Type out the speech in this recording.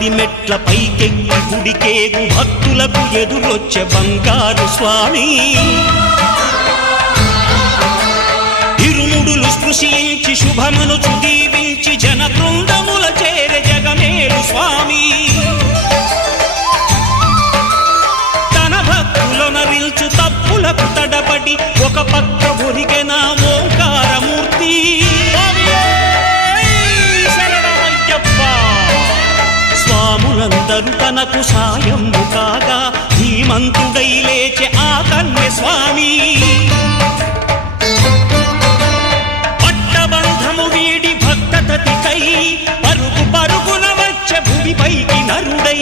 పడి మెట్ల పైకెక్కి గుడికేగు భక్తులకు ఎదురొచ్చే బంగారు స్వామి ఇరుముడులు స్పృశించి శుభమనుచు దీవించి జన బృందముల చేరే జగమేలు స్వామి తన భక్తులనరిల్చు తప్పులకు తడబడి ఒక పక్క ఒరిగెన ఓంకారమూర్తి స్వాములందరూ తనకు సాయము కాగా ధీమంతుడై లేచే ఆ కన్య స్వామి పట్టబంధము వీడి భక్తతతికై పరుగు పరుగున వచ్చే భూమిపైకి నరుడై